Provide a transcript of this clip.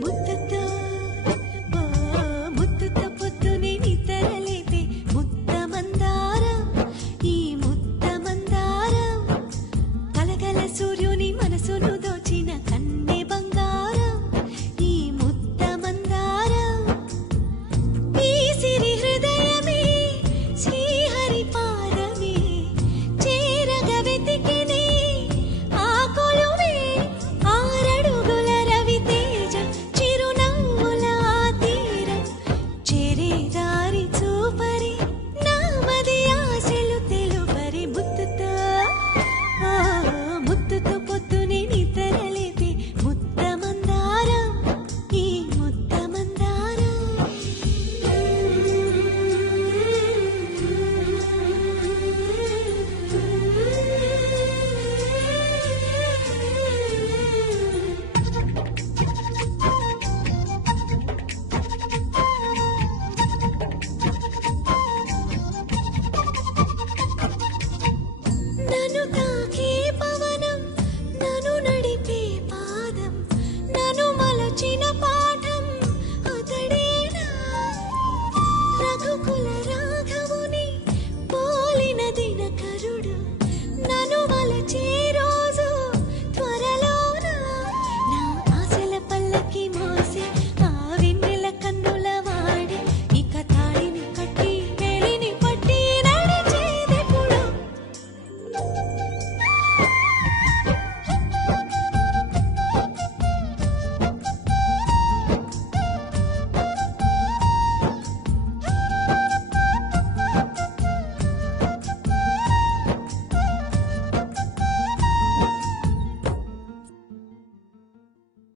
ముద్దుతో ముద్దుతో పొద్దునే నిద్రలేపే ముద్ద మందారం ఈ ముద్ద మందారం కలగల సూర్యుని మనసును దోచిన కన్నె బంగారం ఈ ముద్ద మందారం ఈ సిరి హృదయమే శ్రీహరి పాదమే చేరగా వెతికినే ఆ కొలువే ఆరడుగుల రవితేజ చిరునవ్వుల తీరం చేరే దారి చూపరి నామది ఆశలు తెలుపరి ముద్దుతో పొద్దునే నిద్రలేపే ముద్ద మందారం ఈ ముద్ద మందారం నన్ను తాకి